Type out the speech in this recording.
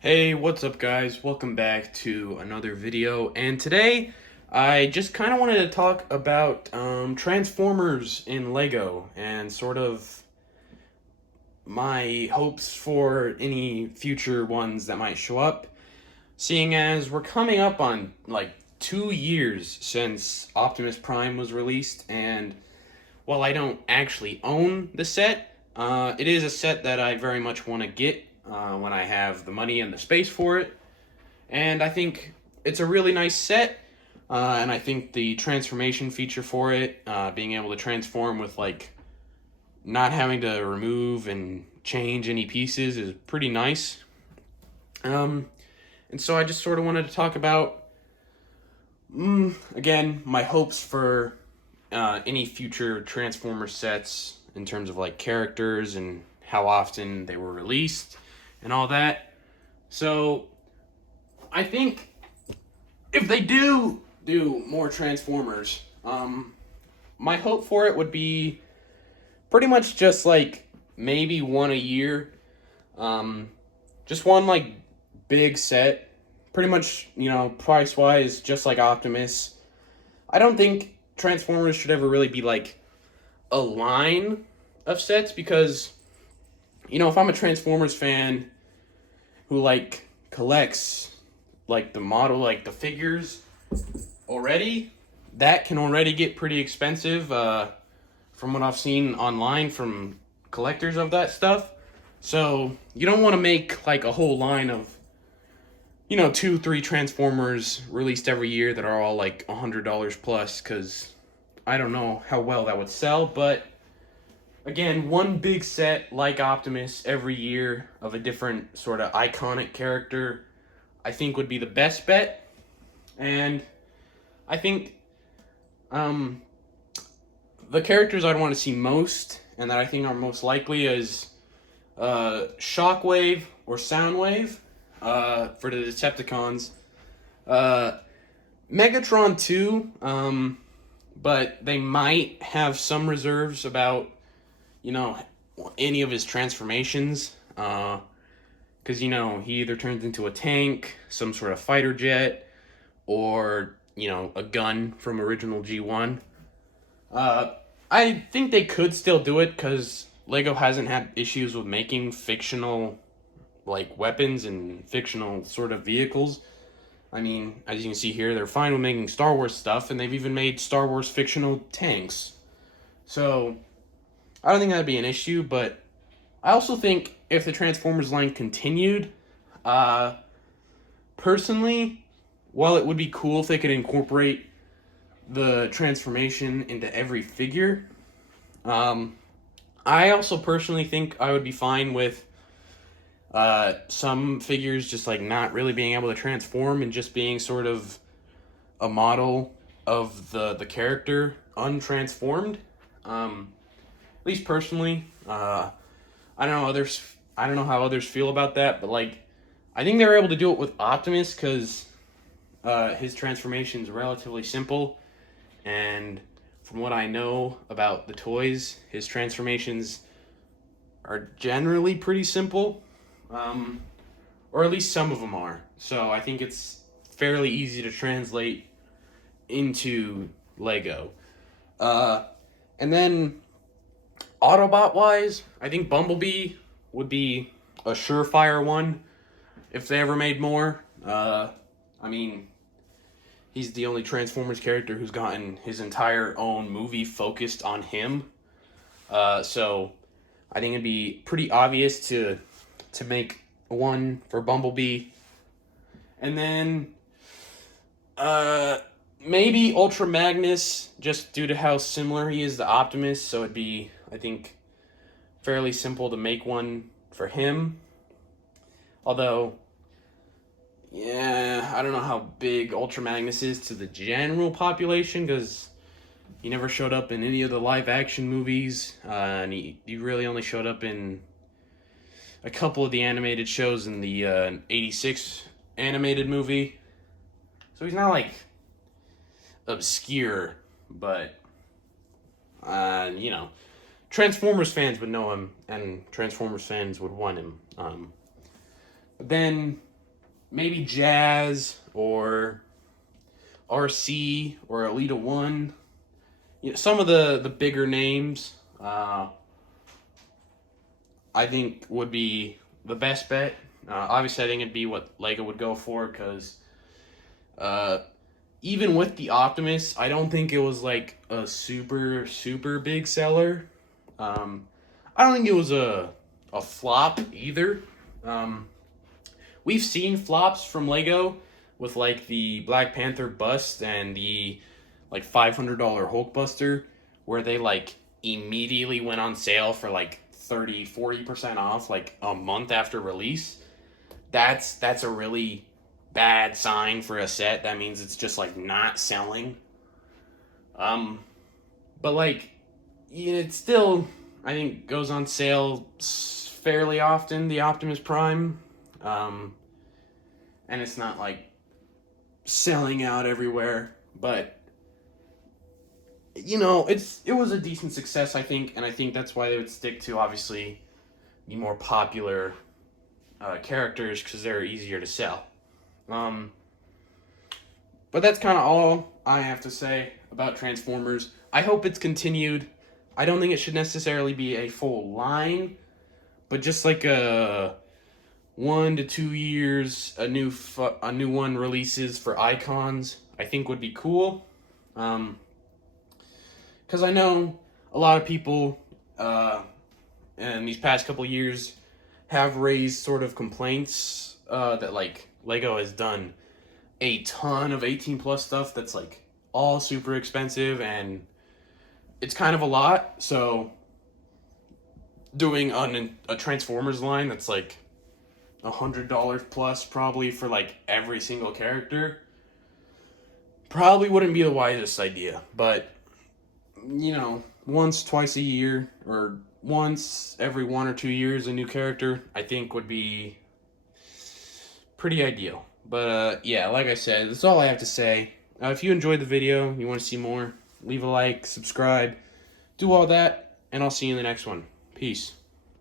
Hey, what's up guys? Welcome back to another video. And today I just kind of wanted to talk about Transformers in Lego and sort of my hopes for any future ones that might show up, seeing as we're coming up on like 2 years since Optimus Prime was released. And while I don't actually own the set, it is a set that I very much want to get when I have the money and the space for it. And I think it's a really nice set. And I think the transformation feature for it, being able to transform with like not having to remove and change any pieces, is pretty nice. Um, and so I just sort of wanted to talk about, again, my hopes for any future Transformer sets in terms of like characters and how often they were released and all that. So I think if they do more Transformers, my hope for it would be pretty much just like maybe one a year. Um, just one like big set. Pretty much, price wise, just like Optimus. I don't think Transformers should ever really be like a line of sets because, if I'm a Transformers fan who like collects like the model, like the figures already, that can already get pretty expensive from what I've seen online from collectors of that stuff. So you don't want to make like a whole line of, two, three Transformers released every year that are all like $100 plus, because I don't know how well that would sell. But again, one big set like Optimus every year of a different sort of iconic character, I think would be the best bet. And I think um, the characters I'd want to see most and that I think are most likely is Shockwave or Soundwave for the Decepticons. Uh, Megatron too, but they might have some reserves about, you know, any of his transformations. Because, he either turns into a tank, some sort of fighter jet, or, a gun from original G1. Uh, I think they could still do it because Lego hasn't had issues with making fictional like weapons and fictional sort of vehicles. I mean, as you can see here, they're fine with making Star Wars stuff, and they've even made Star Wars fictional tanks. So I don't think that'd be an issue, but I also think if the Transformers line continued, uh, personally, while it would be cool if they could incorporate the transformation into every figure, um, I also personally think I would be fine with some figures just like not really being able to transform and just being sort of a model of the character untransformed. At least personally, I don't know others. I don't know how others feel about that, but like, I think they were able to do it with Optimus because his transformation is relatively simple, and from what I know about the toys, his transformations are generally pretty simple, um, or at least some of them are. So I think it's fairly easy to translate into Lego. Uh, and then Autobot wise, I think Bumblebee would be a surefire one if they ever made more. I mean, he's the only Transformers character who's gotten his entire own movie focused on him. So I think it'd be pretty obvious to make one for Bumblebee, and then maybe Ultra Magnus, just due to how similar he is to Optimus. So it'd be, I think, fairly simple to make one for him. Although, yeah, I don't know how big Ultra Magnus is to the general population because he never showed up in any of the live action movies, and he really only showed up in a couple of the animated shows in the '86 animated movie. So he's not like obscure, but you know, Transformers fans would know him, and Transformers fans would want him. But then maybe Jazz or RC or Alita 1. You know, some of the bigger names, I think would be the best bet. Obviously, I think it'd be what Lego would go for, because even with the Optimus, I don't think it was like a super big seller. I don't think it was a flop either. We've seen flops from Lego with like the Black Panther bust and the like $500 Hulkbuster, where they like immediately went on sale for like 30-40% off like a month after release. That's a really bad sign for a set. That means it's just like not selling. But like, yeah, it still, I think, goes on sale fairly often, the Optimus Prime. And it's not like selling out everywhere, but you know, it was a decent success, I think, and I think that's why they would stick to, obviously, the more popular characters, because they're easier to sell. But that's kind of all I have to say about Transformers. I hope it's continued. I don't think it should necessarily be a full line, but just like a 1 to 2 years, a new one releases for icons, I think would be cool. Because I know a lot of people in these past couple years have raised sort of complaints that like Lego has done a ton of 18 plus stuff that's like all super expensive, and it's kind of a lot. So doing a Transformers line that's like $100 plus probably for like every single character probably wouldn't be the wisest idea. But you know, once, twice a year, or once every 1 or 2 years, a new character, I think would be pretty ideal. But yeah, like I said, that's all I have to say. If you enjoyed the video, you want to see more, leave a like, subscribe, do all that, and I'll see you in the next one. Peace.